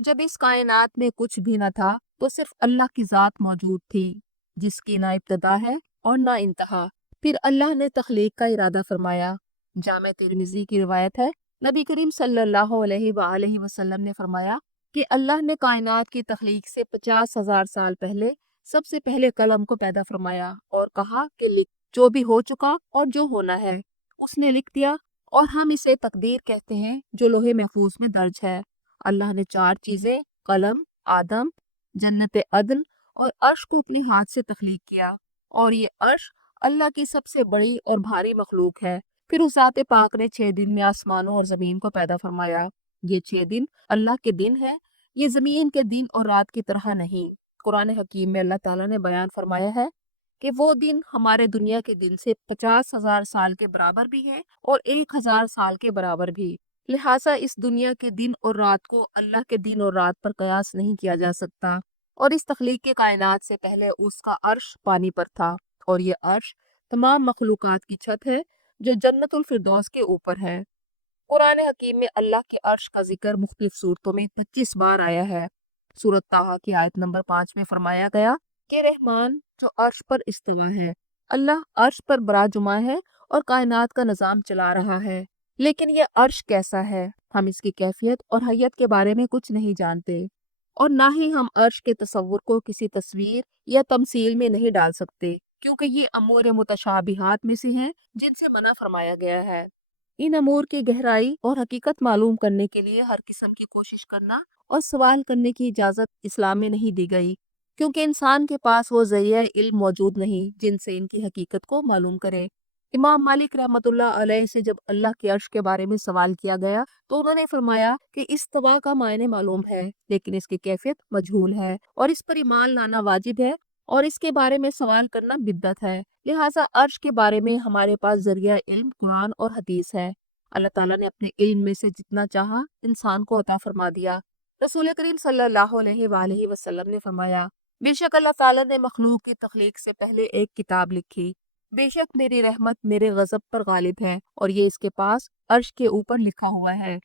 جب اس کائنات میں کچھ بھی نہ تھا تو صرف اللہ کی ذات موجود تھی، جس کی نہ ابتدا ہے اور نہ انتہا۔ پھر اللہ نے تخلیق کا ارادہ فرمایا۔ جامع ترمذی کی روایت ہے، نبی کریم صلی اللہ علیہ وآلہ وسلم نے فرمایا کہ اللہ نے کائنات کی تخلیق سے 50,000 سال پہلے سب سے پہلے قلم کو پیدا فرمایا اور کہا کہ لکھ، جو بھی ہو چکا اور جو ہونا ہے اس نے لکھ دیا، اور ہم اسے تقدیر کہتے ہیں جو لوح محفوظ میں درج ہے۔ اللہ نے 4 چیزیں، قلم، آدم، جنت عدن اور عرش کو اپنے ہاتھ سے تخلیق کیا، اور یہ عرش اللہ کی سب سے بڑی اور بھاری مخلوق ہے۔ پھر اس ذات پاک نے 6 دن میں آسمانوں اور زمین کو پیدا فرمایا۔ یہ 6 دن اللہ کے دن ہے، یہ زمین کے دن اور رات کی طرح نہیں۔ قرآن حکیم میں اللہ تعالیٰ نے بیان فرمایا ہے کہ وہ دن ہمارے دنیا کے دن سے 50,000 سال کے برابر بھی ہے اور 1,000 سال کے برابر بھی۔ لہٰذا اس دنیا کے دن اور رات کو اللہ کے دن اور رات پر قیاس نہیں کیا جا سکتا۔ اور اس تخلیق کے کائنات سے پہلے اس کا عرش پانی پر تھا، اور یہ عرش تمام مخلوقات کی چھت ہے جو جنت الفردوس کے اوپر ہے۔ قرآن حکیم میں اللہ کے عرش کا ذکر مختلف صورتوں میں 25 بار آیا ہے۔ سورۃ طٰہٰ کی آیت نمبر 5 میں فرمایا گیا کہ رحمان جو عرش پر استوا ہے، اللہ عرش پر براجمع ہے اور کائنات کا نظام چلا رہا ہے۔ لیکن یہ عرش کیسا ہے؟ ہم اس کی کیفیت اور حیت کے بارے میں کچھ نہیں جانتے، اور نہ ہی ہم عرش کے تصور کو کسی تصویر یا تمثیل میں نہیں ڈال سکتے، کیونکہ یہ امور متشابہات میں سے ہیں جن سے منع فرمایا گیا ہے۔ ان امور کی گہرائی اور حقیقت معلوم کرنے کے لیے ہر قسم کی کوشش کرنا اور سوال کرنے کی اجازت اسلام میں نہیں دی گئی، کیونکہ انسان کے پاس وہ ذریعہ علم موجود نہیں جن سے ان کی حقیقت کو معلوم کرے۔ امام مالک رحمۃ اللہ علیہ سے جب اللہ کے عرش کے بارے میں سوال کیا گیا تو انہوں نے فرمایا کہ استوا کا معنی معلوم ہے، لیکن اس کی کیفیت مجہول ہے، اور اس پر ایمان لانا واجب ہے، اور اس کے بارے میں سوال کرنا بدعت ہے۔ لہٰذا عرش کے بارے میں ہمارے پاس ذریعہ علم قرآن اور حدیث ہے۔ اللہ تعالیٰ نے اپنے علم میں سے جتنا چاہا انسان کو عطا فرما دیا۔ رسول کریم صلی اللہ علیہ وآلہ وسلم نے فرمایا، بے شک اللہ تعالیٰ نے مخلوق کی تخلیق سے پہلے ایک کتاب لکھی، بے شک میری رحمت میرے غضب پر غالب ہے، اور یہ اس کے پاس عرش کے اوپر لکھا ہوا ہے۔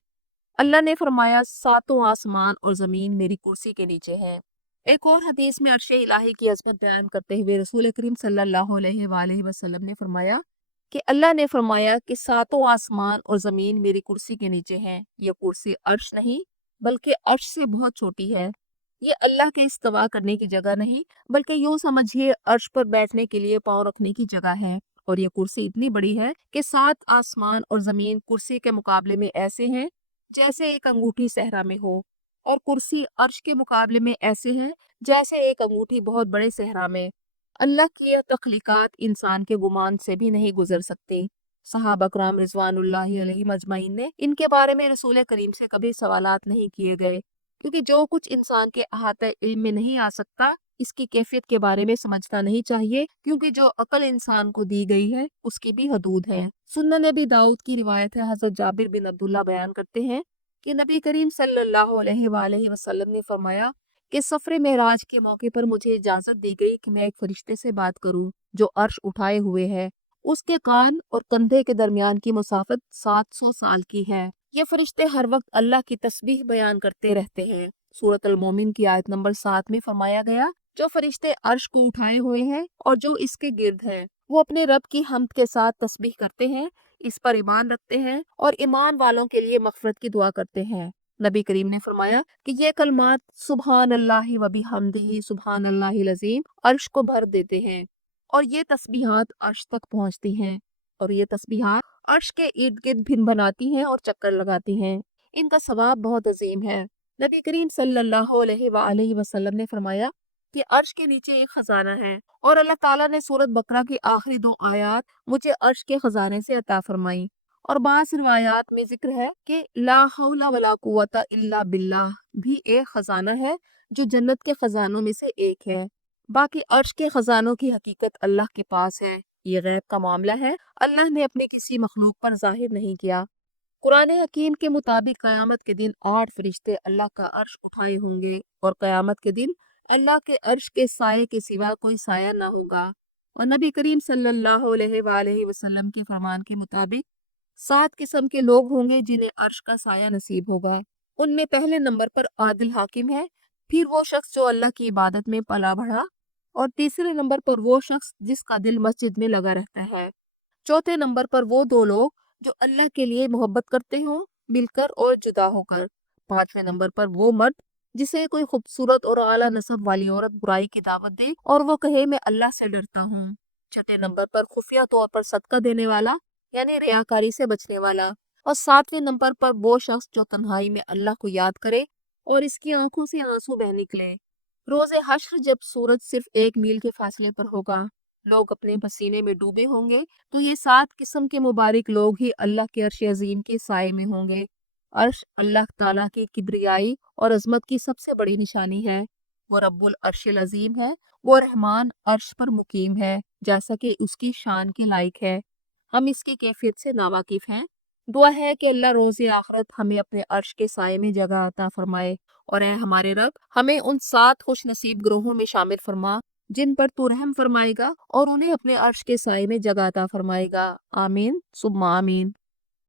اللہ نے فرمایا، 7 آسمان اور زمین میری کرسی کے نیچے ہیں۔ ایک اور حدیث میں عرش الہی کی عظمت بیان کرتے ہوئے رسول کریم صلی اللہ علیہ وآلہ وسلم نے فرمایا کہ اللہ نے فرمایا کہ 7 آسمان اور زمین میری کرسی کے نیچے ہیں۔ یہ کرسی عرش نہیں بلکہ عرش سے بہت چھوٹی ہے۔ یہ اللہ کے استوا کرنے کی جگہ نہیں بلکہ یوں سمجھیے عرش پر بیٹھنے کے لیے پاؤں رکھنے کی جگہ ہے، اور یہ کرسی اتنی بڑی ہے کہ 7 آسمان اور زمین کرسی کے مقابلے میں ایسے ہیں جیسے ایک انگوٹھی صحرا میں ہو، اور کرسی عرش کے مقابلے میں ایسے ہیں جیسے ایک انگوٹھی بہت بڑے صحرا میں۔ اللہ کی یہ تخلیقات انسان کے گمان سے بھی نہیں گزر سکتی۔ صحابہ کرام رضوان اللہ علیہم اجمعین نے ان کے بارے میں رسول کریم سے کبھی سوالات نہیں کیے گئے، کیونکہ جو کچھ انسان کے احاطہ علم میں نہیں آ سکتا اس کی کیفیت کے بارے میں سمجھنا نہیں چاہیے، کیونکہ جو عقل انسان کو دی گئی ہے اس کی بھی حدود ہے۔ سنن نبی داؤد کی روایت ہے، حضرت جابر بن عبداللہ بیان کرتے ہیں کہ نبی کریم صلی اللہ علیہ وآلہ وسلم نے فرمایا کہ سفر معراج کے موقع پر مجھے اجازت دی گئی کہ میں ایک فرشتے سے بات کروں جو عرش اٹھائے ہوئے ہے۔ اس کے کان اور کندھے کے درمیان کی مسافت 700 سال کی ہے۔ یہ فرشتے ہر وقت اللہ کی تسبیح بیان کرتے رہتے ہیں۔ سورۃ المومن کی آیت نمبر 7 میں فرمایا گیا، جو فرشتے عرش کو اٹھائے ہوئے ہیں اور جو اس کے گرد ہیں، وہ اپنے رب کی حمد کے ساتھ تسبیح کرتے ہیں، اس پر ایمان رکھتے ہیں اور ایمان والوں کے لیے مغفرت کی دعا کرتے ہیں۔ نبی کریم نے فرمایا کہ یہ کلمات سبحان اللہ و بحمدہ سبحان اللہ العظیم عرش کو بھر دیتے ہیں، اور یہ تسبیحات عرش تک پہنچتی ہیں، اور یہ تسبیحات عرش کے ارد گرد بھن بناتی ہیں اور چکر لگاتی ہیں۔ ان کا ثواب بہت عظیم ہے۔ نبی کریم صلی اللہ علیہ وآلہ وسلم نے فرمایا کہ عرش کے نیچے ایک خزانہ ہے، اور اللہ تعالیٰ نے سورۃ بقرہ کی آخری 2 آیات مجھے عرش کے خزانے سے عطا فرمائی۔ اور بعض روایات میں ذکر ہے کہ لا حول ولا قوت الا باللہ بھی ایک خزانہ ہے جو جنت کے خزانوں میں سے ایک ہے۔ باقی عرش کے خزانوں کی حقیقت اللہ کے پاس ہے، یہ غیب کا معاملہ ہے، اللہ نے اپنے کسی مخلوق پر ظاہر نہیں کیا۔ قرآن حکیم کے مطابق قیامت کے دن 8 فرشتے اللہ کا عرش اٹھائے ہوں گے، اور قیامت کے دن اللہ کے عرش کے سائے کے سوا کوئی سایہ نہ ہوگا۔ اور نبی کریم صلی اللہ علیہ وآلہ وسلم کے فرمان کے مطابق 7 قسم کے لوگ ہوں گے جنہیں عرش کا سایہ نصیب ہوگا۔ ان میں پہلے نمبر پر عادل حاکم ہے، پھر وہ شخص جو اللہ کی عبادت میں پلا بڑھا، اور تیسرے نمبر پر وہ شخص جس کا دل مسجد میں لگا رہتا ہے، چوتھے نمبر پر وہ دو لوگ جو اللہ کے لیے محبت کرتے ہوں، مل کر اور جدا ہو کر، پانچویں نمبر پر وہ مرد جسے کوئی خوبصورت اور اعلیٰ نسب والی عورت برائی کی دعوت دے اور وہ کہے میں اللہ سے ڈرتا ہوں، چھٹے نمبر پر خفیہ طور پر صدقہ دینے والا یعنی ریاکاری سے بچنے والا، اور ساتویں نمبر پر وہ شخص جو تنہائی میں اللہ کو یاد کرے اور اس کی آنکھوں سے آنسو بہ نکلے۔ روز حشر جب سورج صرف 1 میل کے فاصلے پر ہوگا، لوگ اپنے پسینے میں ڈوبے ہوں گے، تو یہ 7 قسم کے مبارک لوگ ہی اللہ کے عرش عظیم کے سائے میں ہوں گے۔ عرش اللہ تعالیٰ کی کبریائی اور عظمت کی سب سے بڑی نشانی ہے۔ وہ رب العرش العظیم ہے، وہ رحمان عرش پر مقیم ہے جیسا کہ اس کی شان کے لائق ہے۔ ہم اس کی کیفیت سے ناواقف ہیں۔ دعا ہے کہ اللہ روز آخرت ہمیں اپنے عرش کے سائے میں جگہ عطا فرمائے، اور اے ہمارے رب ہمیں ان 7 خوش نصیب گروہوں میں شامل فرما جن پر تو رحم فرمائے گا اور انہیں اپنے عرش کے سائے میں جگہ عطا فرمائے گا۔ آمین ثم آمین۔